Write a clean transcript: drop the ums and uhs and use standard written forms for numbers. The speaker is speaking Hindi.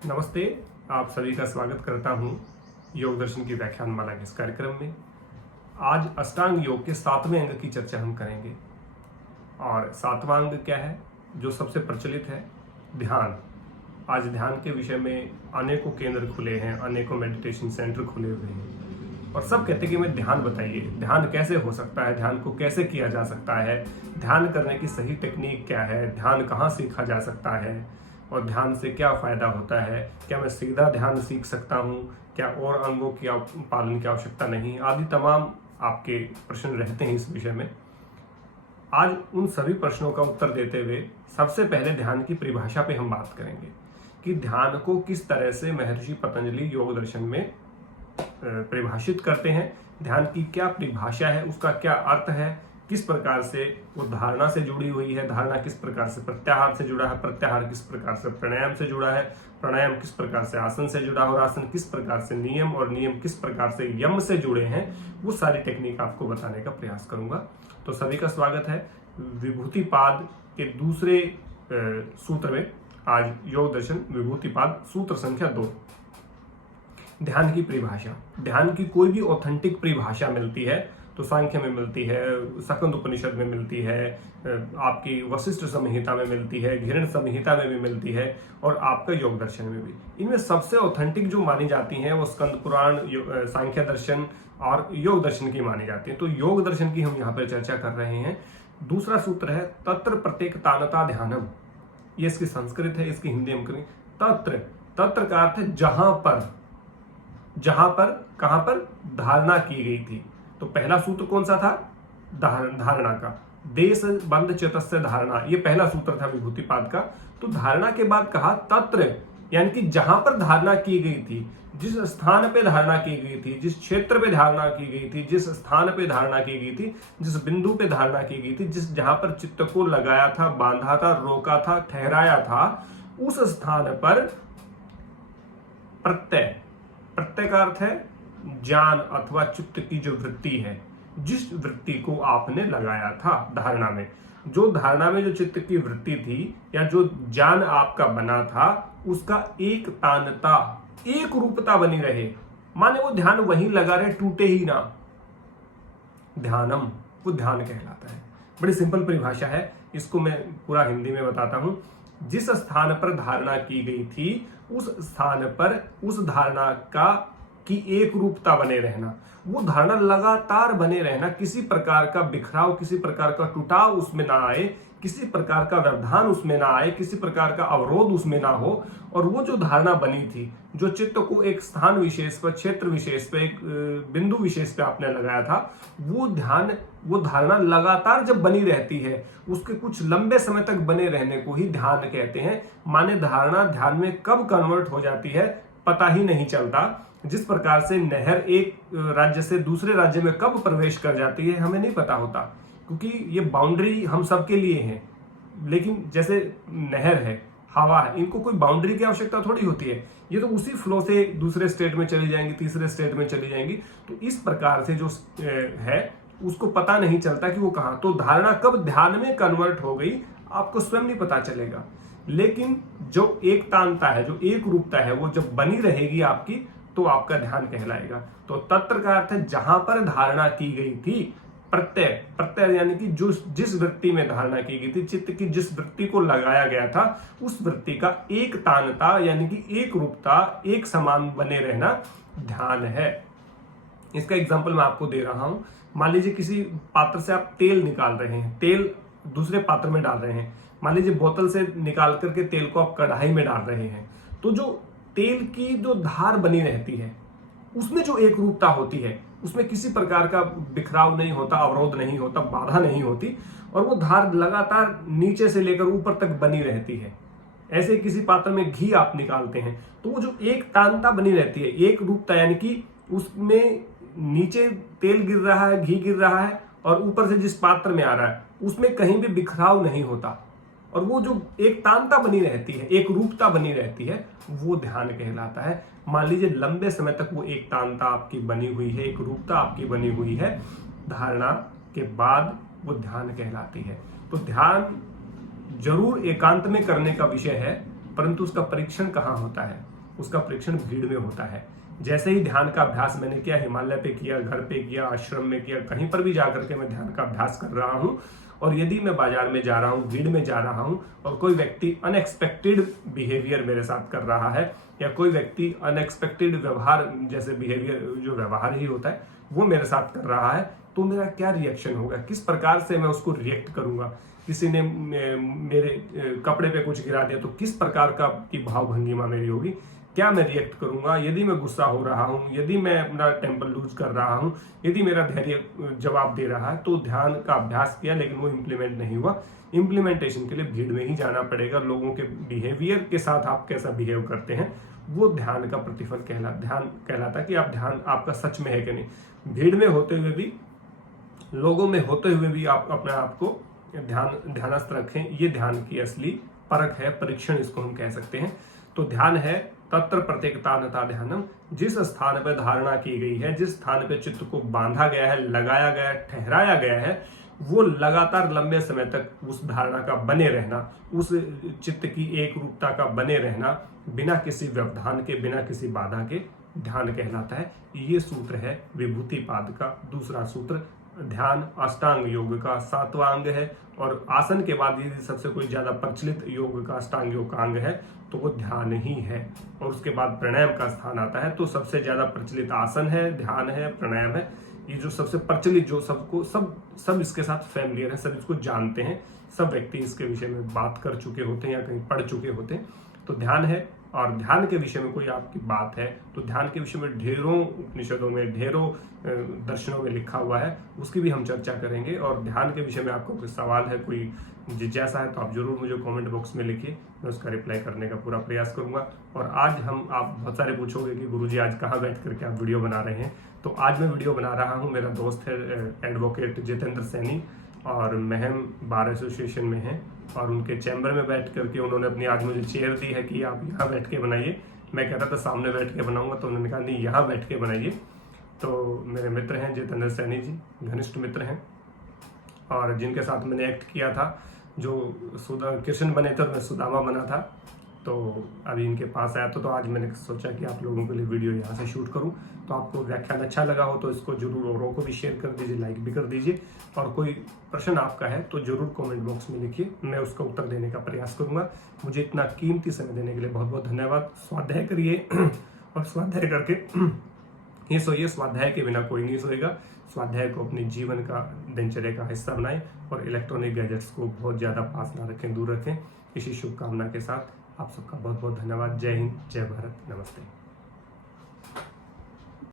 नमस्ते। आप सभी का स्वागत करता हूं योग दर्शन की व्याख्यानमाला के इस कार्यक्रम में। आज अष्टांग योग के 7वें अंग की चर्चा हम करेंगे। और 7वां अंग क्या है जो सबसे प्रचलित है? ध्यान। आज ध्यान के विषय में अनेकों केंद्र खुले हैं, अनेकों मेडिटेशन सेंटर खुले हुए हैं और सब कहते हैं कि हमें ध्यान बताइए, ध्यान कैसे हो सकता है, ध्यान को कैसे किया जा सकता है, ध्यान करने की सही टेक्निक क्या है, ध्यान कहाँ सीखा जा सकता है और ध्यान से क्या फायदा होता है, क्या मैं सीधा ध्यान सीख सकता हूँ, क्या और अंगों की पालन की आवश्यकता नहीं, आदि तमाम आपके प्रश्न रहते हैं इस विषय में। आज उन सभी प्रश्नों का उत्तर देते हुए सबसे पहले ध्यान की परिभाषा पे हम बात करेंगे कि ध्यान को किस तरह से महर्षि पतंजलि योग दर्शन में परिभाषित करते हैं, ध्यान की क्या परिभाषा है, उसका क्या अर्थ है, किस प्रकार से वो धारणा से जुड़ी हुई है, धारणा किस प्रकार से प्रत्याहार से जुड़ा है, प्रत्याहार किस प्रकार से प्राणायाम से जुड़ा है, प्राणायाम किस प्रकार से आसन से जुड़ा है और आसन किस प्रकार से नियम और नियम किस प्रकार से यम से जुड़े हैं, वो सारी टेक्निक आपको बताने का प्रयास करूंगा। तो सभी का स्वागत है विभूतिपाद के दूसरे सूत्र में। आज योग दर्शन विभूतिपाद सूत्र संख्या 2, ध्यान की परिभाषा। ध्यान की कोई भी ऑथेंटिक परिभाषा मिलती है तो सांख्य में मिलती है, सकंद उपनिषद में मिलती है, आपकी वशिष्ठ संहिता में मिलती है, घिरण संहिता में भी मिलती है और आपका योग दर्शन में भी। इनमें सबसे ऑथेंटिक जो मानी जाती हैं वो स्कंद पुराण, सांख्य दर्शन और योग दर्शन की मानी जाती है। तो योग दर्शन की हम यहाँ पर चर्चा कर रहे हैं। दूसरा सूत्र है तत्र प्रत्येक तानता ध्यानम। ये इसकी संस्कृत है, इसकी हिंदी हम करें तत्र। तत्र का अर्थ है जहां पर, जहां पर, कहां पर धारणा की गई थी। तो पहला सूत्र कौन सा था? धारणा का। देश बंद चेतस्य धारणा, ये पहला सूत्र था विभूतिपाद का। तो धारणा के बाद कहा तत्र, यानी कि जहां पर धारणा की गई थी, जिस स्थान पे धारणा की गई थी, जिस क्षेत्र पे धारणा की गई थी, जिस स्थान पे धारणा की गई थी, जिस बिंदु पे धारणा की गई थी, जिस जहां पर चित्त को लगाया था, बांधा था, रोका था, ठहराया था, उस स्थान पर प्रत्यय। प्रत्यय का अर्थ है ज्ञान अथवा चित्त की जो वृत्ति है, जिस वृत्ति को आपने लगाया था धारणा में, जो धारणा में जो चित्त की वृत्ति थी या जो ज्ञान आपका बना था, उसका एक तानता, एक रूपता बनी रहे। माने वो ध्यान वहीं लगा रहे, टूटे ही ना। ध्यानम, वो ध्यान कहलाता है। बड़ी सिंपल परिभाषा है, इसको मैं पूरा हिंदी में बताता हूं। जिस स्थान पर धारणा की गई थी, उस स्थान पर उस धारणा का की एक रूपता बने रहना, वो धारणा लगातार बने रहना, किसी प्रकार का बिखराव, किसी प्रकार का टूटाव उसमें ना आए, किसी प्रकार का व्यवधान उसमें ना आए, किसी प्रकार का अवरोध उसमें ना हो। और वो जो धारणा बनी थी, जो चित्त को एक स्थान विशेष पर, क्षेत्र विशेष पे, एक बिंदु विशेष पे आपने लगाया था, वो ध्यान, वो धारणा लगातार जब बनी रहती है, उसके कुछ लंबे समय तक बने रहने को ही ध्यान कहते हैं। माने धारणा ध्यान में कब कन्वर्ट हो जाती है पता ही नहीं चलता। जिस प्रकार से नहर एक राज्य से दूसरे राज्य में कब प्रवेश कर जाती है हमें नहीं पता होता, क्योंकि ये बाउंड्री हम सबके लिए है। लेकिन जैसे नहर है, हवा है, इनको कोई बाउंड्री की आवश्यकता थोड़ी होती है, ये तो उसी फ्लो से दूसरे स्टेट में चली जाएंगी, तीसरे स्टेट में चली जाएंगी। तो इस प्रकार से जो है उसको पता नहीं चलता कि वो कहाँ, तो धारणा कब ध्यान में कन्वर्ट हो गई आपको स्वयं नहीं पता चलेगा। लेकिन जो एक तानता है, जो एक रूपता है, वो जब बनी रहेगी आपकी, तो आपका ध्यान कहलाएगा। तो तत्र का अर्थ है जहां पर धारणा की गई थी। प्रत्यय, प्रत्यय यानी कि जो जिस वृत्ति में धारणा की गई थी, चित्त की जिस वृत्ति को लगाया गया था, उस वृत्ति का एक तानता यानी कि एक रूपता, एक समान बने रहना ध्यान है। इसका एग्जाम्पल मैं आपको दे रहा हूं। मान लीजिए किसी पात्र से आप तेल निकाल रहे हैं, तेल दूसरे पात्र में डाल रहे हैं। मान लीजिए बोतल से निकाल करके तेल को आप कढ़ाई में डाल रहे हैं, तो जो तेल की जो धार बनी रहती है, उसमें जो एक रूपता होती है, उसमें किसी प्रकार का बिखराव नहीं होता, अवरोध नहीं होता, बाधा नहीं होती, और वो धार लगातार नीचे से लेकर ऊपर तक बनी रहती है। ऐसे किसी पात्र में घी आप निकालते हैं तो वो जो एक तानता बनी रहती है, एक रूपता, यानी कि उसमें नीचे तेल गिर रहा है, घी गिर रहा है, और ऊपर से जिस पात्र में आ रहा है उसमें कहीं भी बिखराव नहीं होता, और वो जो एक तानता बनी रहती है, एक रूपता बनी रहती है, वो ध्यान कहलाता है। मान लीजिए लंबे समय तक वो एक तानता आपकी बनी हुई है, एक रूपता आपकी बनी हुई है, धारणा के बाद वो ध्यान कहलाती है। तो ध्यान जरूर एकांत में करने का विषय है, परंतु उसका परीक्षण कहाँ होता है? उसका परीक्षण भीड़ में होता है। जैसे ही ध्यान का अभ्यास मैंने किया, हिमालय पे किया, घर पे किया, आश्रम में किया, कहीं पर भी जाकर के मैं ध्यान का अभ्यास कर रहा हूँ, और यदि मैं बाजार में जा रहा हूँ, भीड़ में जा रहा हूँ, और कोई व्यक्ति अनएक्सपेक्टेड बिहेवियर मेरे साथ कर रहा है, या कोई व्यक्ति अनएक्सपेक्टेड व्यवहार, जैसे बिहेवियर जो व्यवहार ही होता है वो मेरे साथ कर रहा है, तो मेरा क्या रिएक्शन होगा? किस प्रकार से मैं उसको रिएक्ट करूंगा? किसी ने मेरे कपड़े पे कुछ गिरा दिया तो किस प्रकार की भाव भंगिमा मेरी होगी? क्या मैं रिएक्ट करूंगा? यदि मैं गुस्सा हो रहा हूं, यदि मैं अपना टेम्पर लूज कर रहा हूं, यदि मेरा धैर्य जवाब दे रहा है, तो ध्यान का अभ्यास किया लेकिन वो इम्प्लीमेंट नहीं हुआ। इम्प्लीमेंटेशन के लिए भीड़ में ही जाना पड़ेगा। लोगों के बिहेवियर के साथ आप कैसा बिहेव करते हैं वो ध्यान का प्रतिफल ध्यान कहलाता कि आप ध्यान आपका सच में है कि नहीं। भीड़ में होते हुए भी, लोगों में होते हुए भी आप अपने आप को ध्यानस्थ रखें। ये ध्यान की असली परख है, परीक्षण इसको हम कह सकते हैं। तो ध्यान है तत्र प्रत्येकतानता ध्यानम। जिस स्थान पर धारणा की गई है, जिस स्थान पर चित्त को बांधा गया है, लगाया गया है, ठहराया गया है, वो लगातार लंबे समय तक उस धारणा का बने रहना, उस चित्त की एक रूपता का बने रहना, बिना किसी व्यवधान के, बिना किसी बाधा के ध्यान कहलाता है। ये सूत्र है विभूतिपाद का दूसरा सूत्र। ध्यान अष्टांग योग का 7वां अंग है, और आसन के बाद यदि सबसे कोई ज्यादा प्रचलित योग का अष्टांग योग का अंग है तो वो ध्यान ही है। और उसके बाद प्राणायाम का स्थान आता है। तो सबसे ज्यादा प्रचलित आसन है, ध्यान है, प्राणायाम है। ये जो सबसे प्रचलित, जो सबको सब इसके साथ फैमिलियर है, सब इसको जानते हैं, सब व्यक्ति इसके विषय में बात कर चुके होते हैं या कहीं पढ़ चुके होते हैं। तो ध्यान है, और ध्यान के विषय में कोई आपकी बात है तो ध्यान के विषय में ढेरों उपनिषदों में, ढेरों दर्शनों में लिखा हुआ है, उसकी भी हम चर्चा करेंगे। और ध्यान के विषय में आपको कोई सवाल है, कोई जिज्ञासा है, तो आप जरूर मुझे कमेंट बॉक्स में लिखिए, मैं उसका रिप्लाई करने का पूरा प्रयास करूंगा। और आज आप बहुत सारे पूछोगे कि गुरुजी आज कहाँ बैठ करके आप वीडियो बना रहे हैं, तो आज मैं वीडियो बना रहा हूँ, मेरा दोस्त है एडवोकेट जितेंद्र सैनी, और महम बार एसोसिएशन में है, और उनके चैम्बर में बैठ करके उन्होंने अपनी आज मुझे चेयर दी है कि आप यहाँ बैठ के बनाइए। मैं कहता था सामने बैठ के बनाऊंगा, तो उन्होंने कहा नहीं, यहाँ बैठ के बनाइए। तो मेरे मित्र हैं जितेंद्र सैनी जी, घनिष्ठ मित्र हैं, और जिनके साथ मैंने एक्ट किया था, जो कृष्ण बने थे और मैं सुदामा बना था। तो अभी इनके पास आया तो आज मैंने सोचा कि आप लोगों के लिए वीडियो यहाँ से शूट करूँ। तो आपको व्याख्यान अच्छा लगा हो तो इसको जरूर औरों को भी शेयर कर दीजिए, लाइक भी कर दीजिए, और कोई प्रश्न आपका है तो जरूर कमेंट बॉक्स में लिखिए, मैं उसका उत्तर देने का प्रयास करूंगा। मुझे इतना कीमती समय देने के लिए बहुत बहुत धन्यवाद। स्वाध्याय करिए और स्वाध्याय करके ये सोइए, स्वाध्याय के बिना कोई नहीं सोएगा। स्वाध्याय को अपने जीवन का, दिनचर्या का हिस्सा बनाएं, और इलेक्ट्रॉनिक गैजेट्स को बहुत ज़्यादा पास ना रखें, दूर रखें। इसी शुभकामना के साथ आप सबका बहुत बहुत धन्यवाद। जय हिंद, जय भारत, नमस्ते।